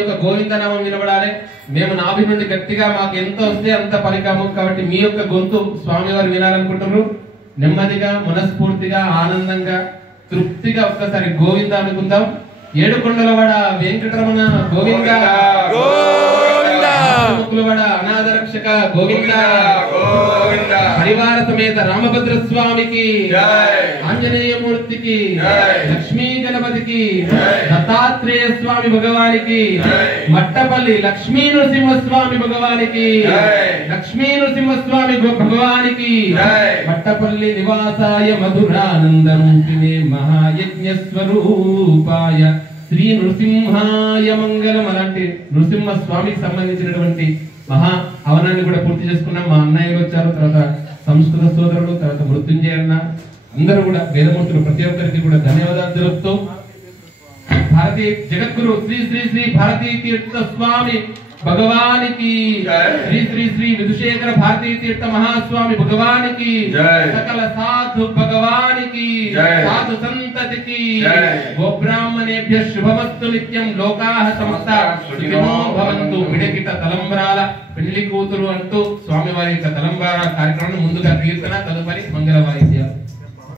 యొక్క గోవిందనామం వినబడాలి. మేము నాభి నుండి గట్టిగా మాకు ఎంత వస్తే అంత పలికాము కాబట్టి మీ యొక్క గొంతు స్వామివారు వినాలనుకుంటున్నారు. నెమ్మదిగా మనస్ఫూర్తిగా ఆనందంగా తృప్తిగా ఒక్కసారి గోవింద అనుకుందాం. ఏడుకొండలవాడ వెంకటరమణ గోవింద, ముక్కులవాడ అనాథ రక్షక గోవింద, పరివార సమేత రామభద్ర స్వామికి, ఆంజనేయ మూర్తికి, లక్ష్మీ గణపతికి, దత్తాత్రేయ స్వామి భగవానికి, మట్టపల్లి లక్ష్మీ నృసింహస్వామి భగవానికి, లక్ష్మీ నృసింహస్వామి భగవానికి, మట్టపల్లి నివాసాయ మధురానంద రూపిణే మహాయజ్ఞ స్వరూపాయ శ్రీ నృసింహాయ మంగళం. అలాంటి నృసింహ స్వామికి సంబంధించినటువంటి మహా హవనాన్ని కూడా పూర్తి చేసుకున్నాం. మా అన్నయ్యలు వచ్చారు, తర్వాత సంస్కృత సోదరులు, తర్వాత మృత్యుంజయ అన్న, అందరూ కూడా వేదమూర్తులు ప్రతి ఒక్కరికి కూడా ధన్యవాదాలు తెలుపుతూ భారతీ జగద్గురు శ్రీ శ్రీ శ్రీ భారతీ తీర్థ స్వామి భగవానికి, శ్రీ శ్రీ శ్రీ విధుశేఖర భారతీ తీర్థ మహాస్వామి భగవానికి, సకల సాధు భగవానికి, సాధు సంతతికి, గోబ్రాహ్మణేభ్య శుభమస్తు నిత్యం, లోకాః సమస్తా సుఖినో భవంతు. పిడకిట తలంబ్రాల పెళ్లి కూతురు అంటూ స్వామివారి యొక్క తలంబ్రాల కార్యక్రమాన్ని ముందుగా కీర్తన, తదుపరి మంగళ వాయిద్యాలు.